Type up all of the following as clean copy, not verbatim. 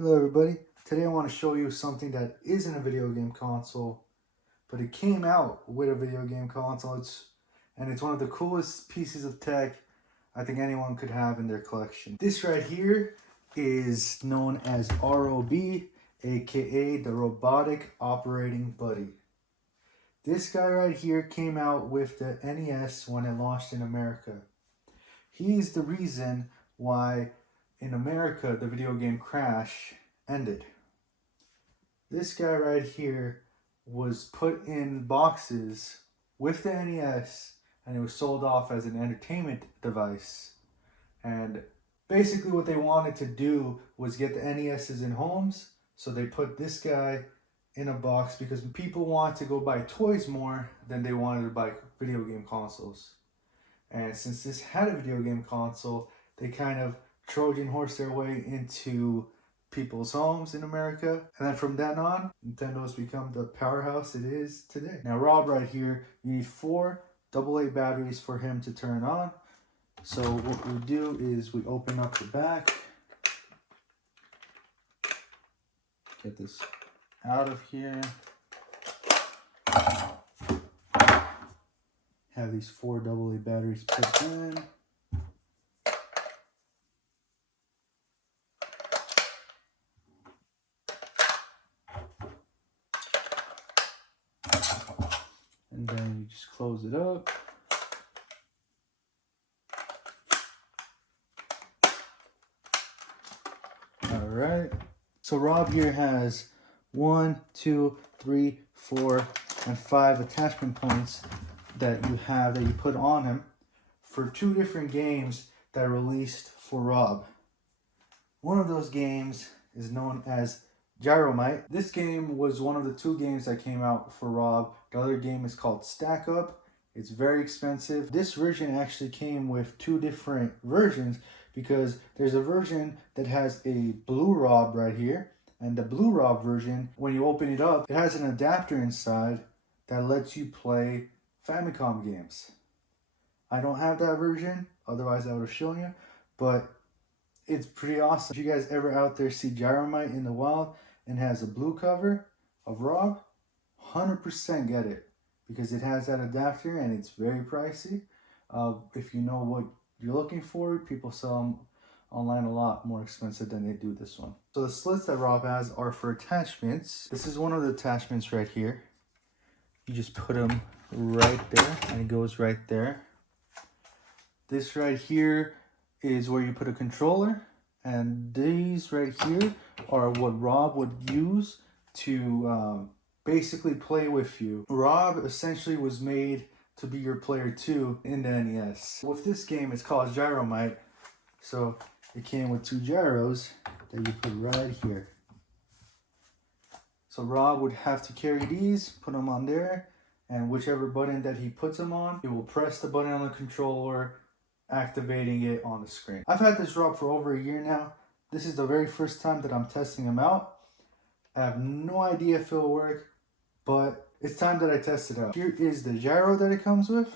Hello everybody, today I want to show you something that isn't a video game console, but it came out with a video game console, and it's one of the coolest pieces of tech I think anyone could have in their collection. This right here is known as R.O.B, aka the Robotic Operating Buddy. This guy right here came out with the NES when it launched in America. He's the reason why in America the video game Crash ended. This guy right here was put in boxes with the NES and it was sold off as an entertainment device. And basically what they wanted to do was get the NESs in homes, so they put this guy in a box because people want to go buy toys more than they wanted to buy video game consoles. And since this had a video game console, they kind of Trojan horse their way into people's homes in America. And then from then on, Nintendo's become the powerhouse it is today. Now Rob right here, you need 4 AA batteries for him to turn on. So what we do is we open up the back. Get this out of here. Have these 4 AA batteries put in. And then you just close it up. All right. So Rob here has 1, 2, 3, 4, and 5 attachment points that you put on him for 2 different games that are released for Rob. One of those games is known as Gyromite. This game was one of the 2 games that came out for Rob. The other game is called Stack Up. It's very expensive. This version actually came with 2 different versions because there's a version that has a blue Rob right here. And the blue Rob version, when you open it up, it has an adapter inside that lets you play Famicom games. I don't have that version, otherwise I would have shown you, but it's pretty awesome. If you guys ever out there see Gyromite in the wild and has a blue cover of Rob, 100% get it because it has that adapter and it's very pricey. If you know what you're looking for, people sell them online a lot more expensive than they do this one. So the slits that Rob has are for attachments. This is one of the attachments right here. You just put them right there and it goes right there. This right here is where you put a controller, and these right here are what Rob would use to basically play with you. Rob essentially was made to be your player too in the NES. With this game, it's called Gyromite, so it came with 2 gyros that you put right here. So Rob would have to carry these, put them on there, and whichever button that he puts them on, he will press the button on the controller, activating it on the screen. I've had this Rob for over a year now. This is the very first time that I'm testing him out. I have no idea if it'll work, but it's time that I test it out. Here is the gyro that it comes with.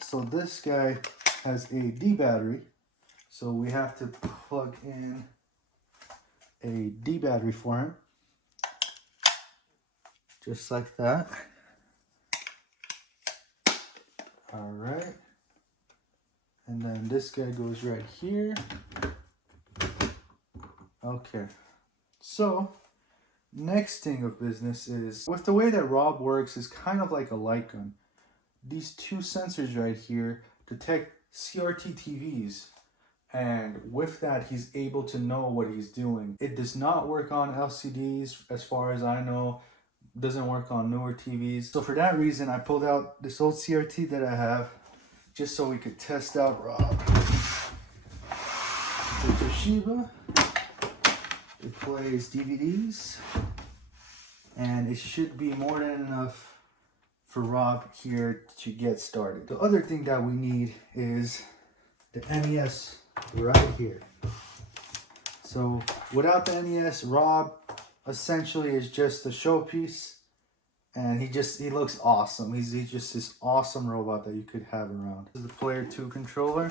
So this guy has a D battery. So we have to plug in a D battery for him. Just like that. All right. And then this guy goes right here. Okay. So, next thing of business is, with the way that Rob works is kind of like a light gun. These 2 sensors right here detect CRT TVs. And with that, he's able to know what he's doing. It does not work on LCDs, as far as I know. Doesn't work on newer TVs. So for that reason, I pulled out this old CRT that I have, just so we could test out Rob. The Toshiba, it plays DVDs, and it should be more than enough for Rob here to get started. The other thing that we need is the NES right here. So without the NES, Rob essentially is just a showpiece, and he looks awesome. He's just this awesome robot that you could have around. This is the player 2 controller,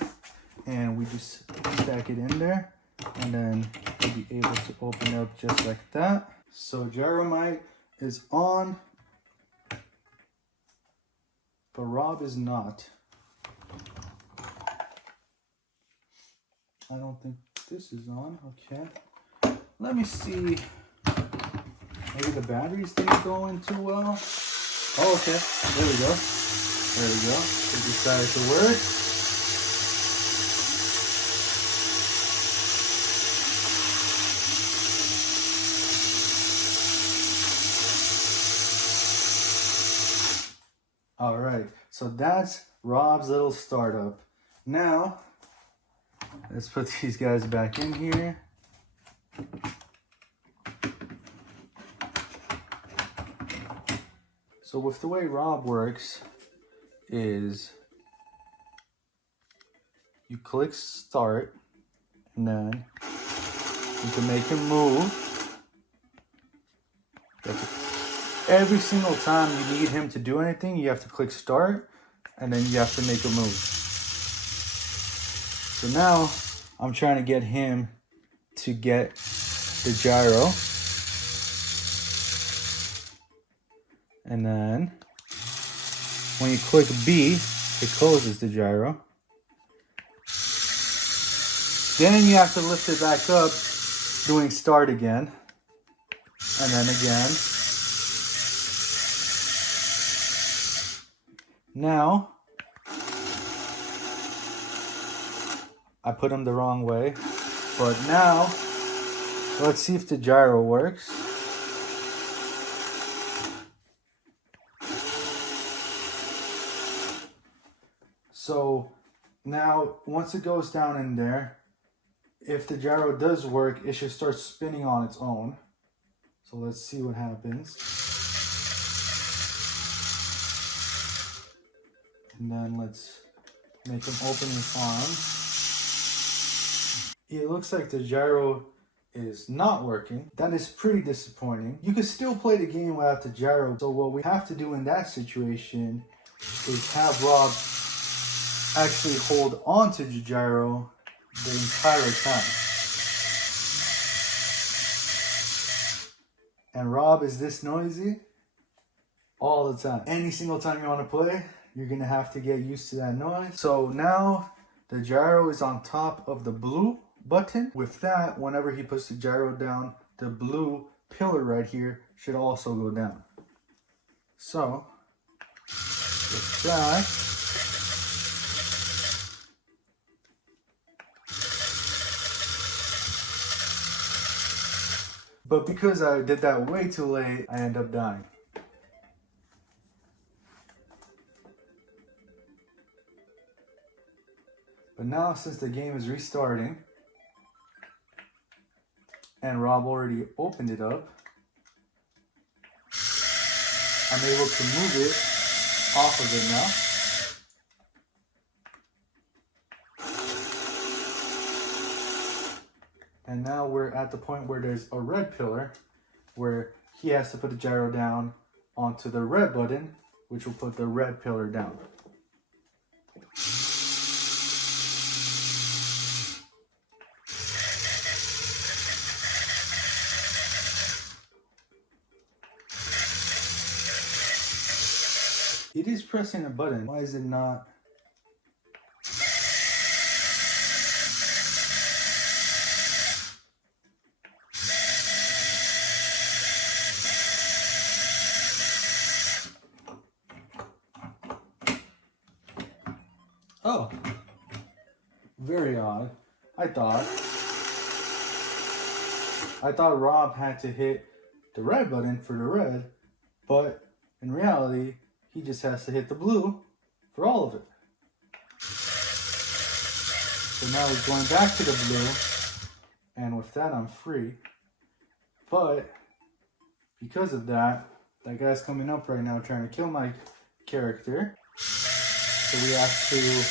and we just stack it in there, and then you'll be able to open it up just like that. So Gyromite is on, but Rob is not. I don't think this is on. Okay. Let me see. Maybe the batteries didn't go in too well. Oh, okay. There we go. There we go. It decided to work. All right. So that's Rob's little startup. Now, let's put these guys back in here. So with the way Rob works is you click start and then you can make him move. Every single time you need him to do anything, you have to click start and then you have to make a move. So now I'm trying to get him to get the gyro. And then when you click B, it closes the gyro. Then you have to lift it back up, doing start again. And then again. Now, I put them the wrong way. But now, let's see if the gyro works. So now, once it goes down in there, if the gyro does work, it should start spinning on its own. So let's see what happens. And then let's make him open his arms. It looks like the gyro is not working. That is pretty disappointing. You can still play the game without the gyro. So what we have to do in that situation is have Rob actually hold on to the gyro the entire time. And Rob is this noisy all the time. Any single time you want to play, you're gonna have to get used to that noise. So now the gyro is on top of the blue button. With that, whenever he puts the gyro down, the blue pillar right here should also go down. So with that, but because I did that way too late, I end up dying. But now, since the game is restarting, and Rob already opened it up, I'm able to move it off of it now. And now we're at the point where there's a red pillar where he has to put the gyro down onto the red button, which will put the red pillar down. It is pressing a button. Why is it not? Oh, very odd. I thought Rob had to hit the red button for the red, but in reality, he just has to hit the blue for all of it. So now he's going back to the blue, and with that I'm free. But because of that, that guy's coming up right now trying to kill my character. So we have to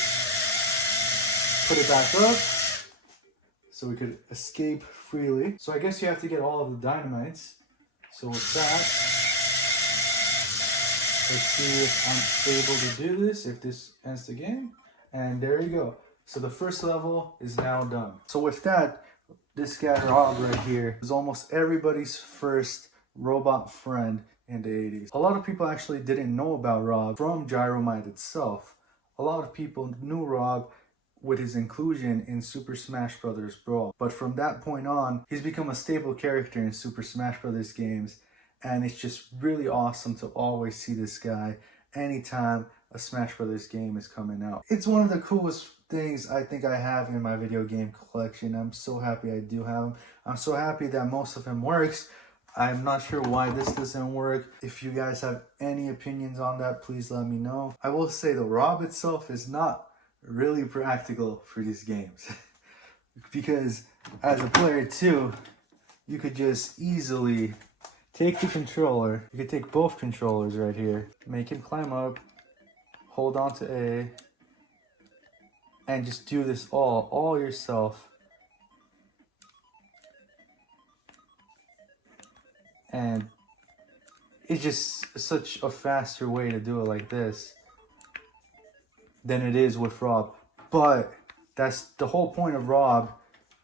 put it back up so we could escape freely. So I guess you have to get all of the dynamites. So with that, let's see if I'm able to do this, if this ends the game. And there you go. So the first level is now done. So with that, This guy Rob right here was almost everybody's first robot friend in the 80s. A lot of people actually didn't know about Rob from Gyromite itself. A lot of people knew Rob with his inclusion in Super Smash Bros. Brawl. But from that point on, he's become a staple character in Super Smash Bros. Games, and it's just really awesome to always see this guy anytime a Smash Bros. Game is coming out. It's one of the coolest things I think I have in my video game collection. I'm so happy I do have him. I'm so happy that most of him works. I'm not sure why this doesn't work. If you guys have any opinions on that, please let me know. I will say the R.O.B itself is not really practical for these games because as a player too, you could just easily take the controller. You could take both controllers right here, make him climb up, hold on to A, and just do this all yourself. And it's just such a faster way to do it like this than it is with R.O.B. But that's the whole point of R.O.B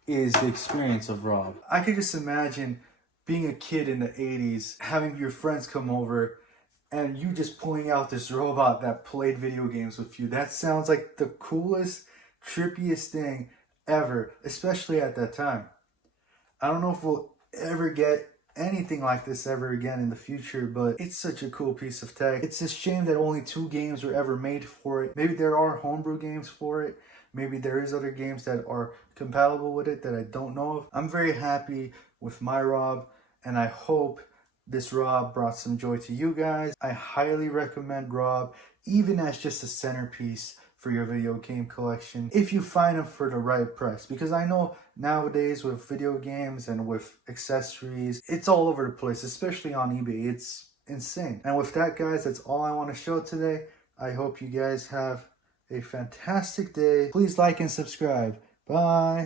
is the experience of R.O.B. I could just imagine being a kid in the 80s, having your friends come over and you just pulling out this robot that played video games with you. That sounds like the coolest, trippiest thing ever, especially at that time. I don't know if we'll ever get anything like this ever again in the future, but it's such a cool piece of tech. It's a shame that only 2 games were ever made for it. Maybe there are homebrew games for it. Maybe there is other games that are compatible with it that I don't know of. I'm very happy with my R.O.B, and I hope this R.O.B brought some joy to you guys. I highly recommend R.O.B, even as just a centerpiece for your video game collection, if you find them for the right price. Because I know nowadays with video games and with accessories, it's all over the place, especially on eBay. It's insane. And with that, guys, that's all I want to show today. I hope you guys have a fantastic day. Please like and subscribe. Bye.